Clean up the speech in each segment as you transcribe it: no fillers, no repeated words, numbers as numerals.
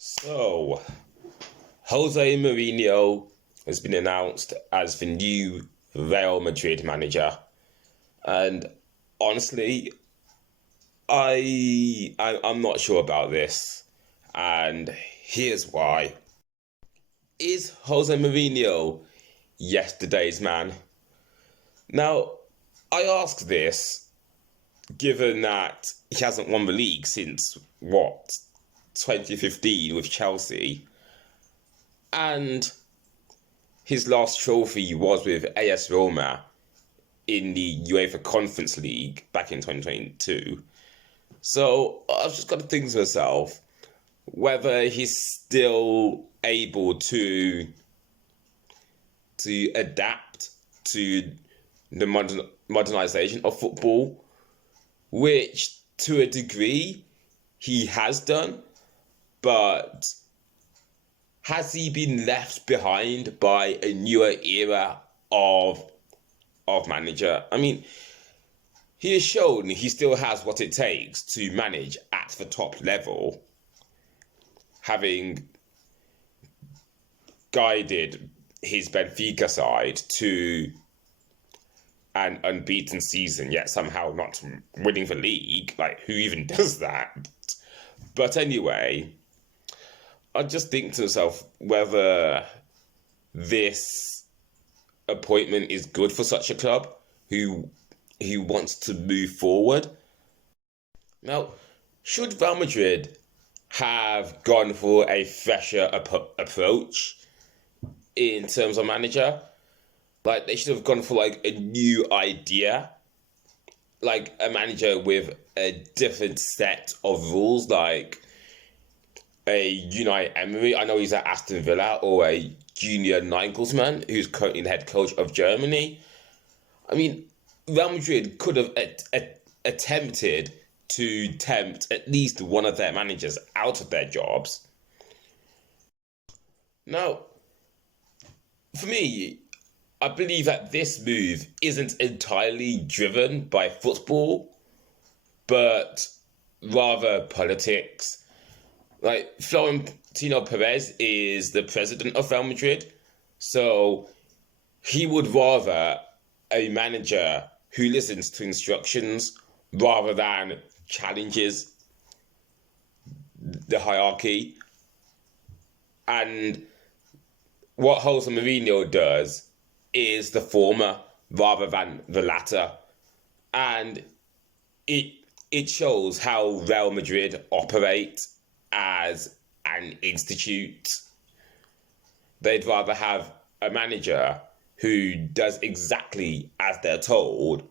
So, Jose Mourinho has been announced as the new Real Madrid manager, and honestly, I'm not sure about this, and here's why. Is Jose Mourinho yesterday's man? Now, I ask this given that he hasn't won the league since what 2015 with Chelsea, and his last trophy was with AS Roma in the UEFA Conference League back in 2022. So I've just got to think to myself whether he's still able to adapt to the modernization of football, which to a degree he has done, but has he been left behind by a newer era of manager? I mean, he has shown he still has what it takes to manage at the top level, having guided his Benfica side to an unbeaten season, yet somehow not winning the league. Like, who even does that? But anyway, I just think to myself whether this appointment is good for such a club who wants to move forward. Now, should Real Madrid have gone for a fresher approach in terms of manager? Like, they should have gone for like a new idea, like a manager with a different set of rules, like a Unai Emery. I know he's at Aston Villa, or a Junior Nagelsmann, who's currently the head coach of Germany. I mean, Real Madrid could have attempted to tempt at least one of their managers out of their jobs. Now, for me, I believe that this move isn't entirely driven by football, but rather politics. Like, Florentino Perez is the president of Real Madrid, so he would rather a manager who listens to instructions rather than challenges the hierarchy. And what Jose Mourinho does is the former rather than the latter. And it shows how Real Madrid operate as an institute. They'd rather have a manager who does exactly as they're told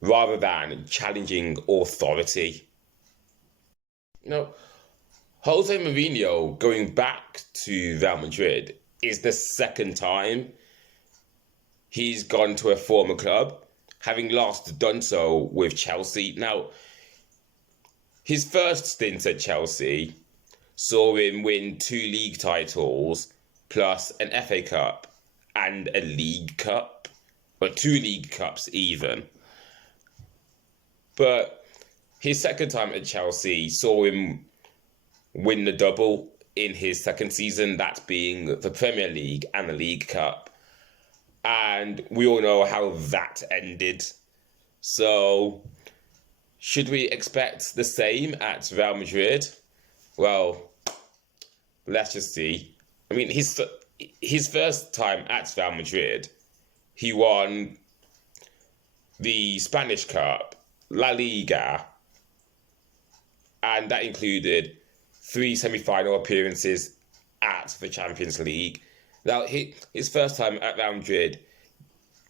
rather than challenging authority. You know, Jose Mourinho going back to Real Madrid is the second time he's gone to a former club, having last done so with Chelsea. Now, his first stint at Chelsea saw him win 2 league titles, plus an FA Cup and a League Cup, or 2 League Cups even. But his second time at Chelsea saw him win the double in his second season, that being the Premier League and the League Cup. And we all know how that ended. So, should we expect the same at Real Madrid? Well, let's just see. I mean, his first time at Real Madrid, he won the Spanish Cup, La Liga, and that included 3 semi-final appearances at the Champions League. Now, his first time at Real Madrid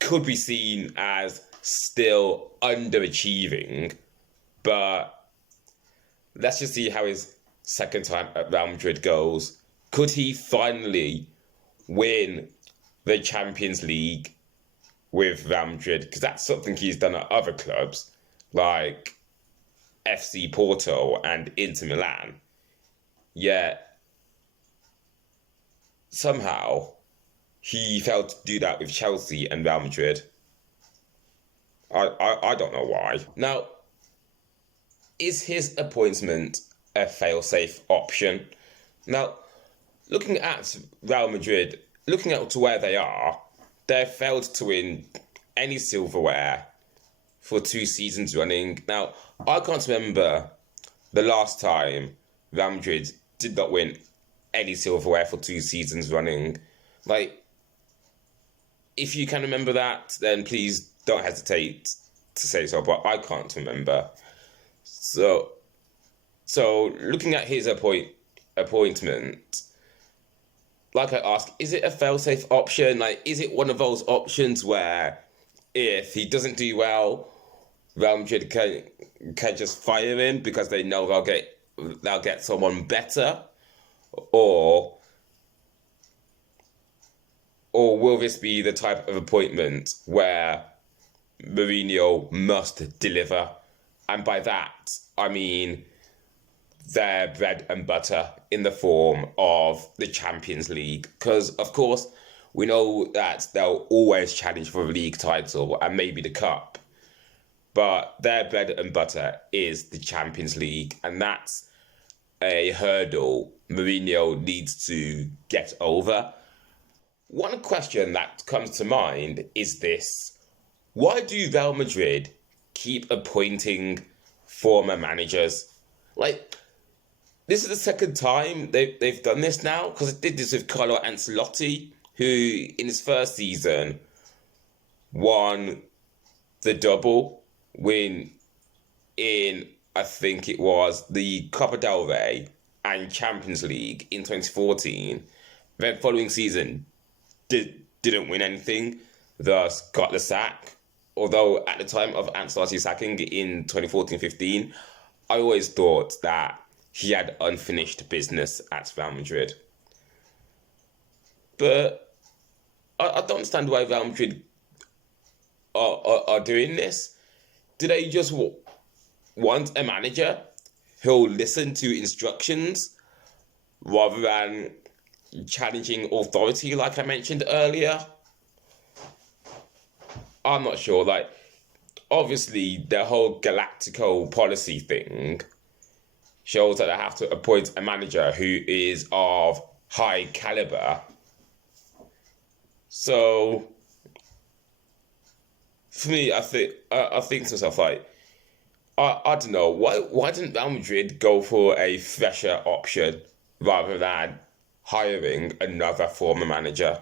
could be seen as still underachieving, but let's just see how his second time at Real Madrid goes. Could he finally win the Champions League with Real Madrid? Because that's something he's done at other clubs, like FC Porto and Inter Milan. Yet, somehow, he failed to do that with Chelsea and Real Madrid. I don't know why. Now, is his appointment a fail-safe option? Now, looking at Real Madrid, looking at to where they are, they've failed to win any silverware for 2 seasons running. Now, I can't remember the last time Real Madrid did not win any silverware for 2 seasons running. Like, if you can remember that, then please don't hesitate to say so, but I can't remember. So, so looking at his appointment, like I asked, is it a fail-safe option? Like, is it one of those options where if he doesn't do well, Real Madrid can just fire him because they know they'll get someone better, or or will this be the type of appointment where Mourinho must deliver? And by that, I mean their bread and butter in the form of the Champions League. Because, of course, we know that they'll always challenge for the league title and maybe the cup. But their bread and butter is the Champions League. And that's a hurdle Mourinho needs to get over. One question that comes to mind is this: why do Real Madrid keep appointing former managers? Like, this is the second time they've done this now, because they did this with Carlo Ancelotti, who in his first season won the double win in, I think it was the Copa del Rey and Champions League in 2014. Then following season didn't win anything, thus got the sack. Although at the time of Ancelotti's sacking in 2014-15, I always thought that he had unfinished business at Real Madrid. But I don't understand why Real Madrid are doing this. Do they just want a manager who'll listen to instructions rather than challenging authority, like I mentioned earlier? I'm not sure. Like, obviously, the whole Galactico policy thing shows that they have to appoint a manager who is of high caliber. So, for me, I think to myself, like, I don't know, why didn't Real Madrid go for a fresher option rather than hiring another former manager?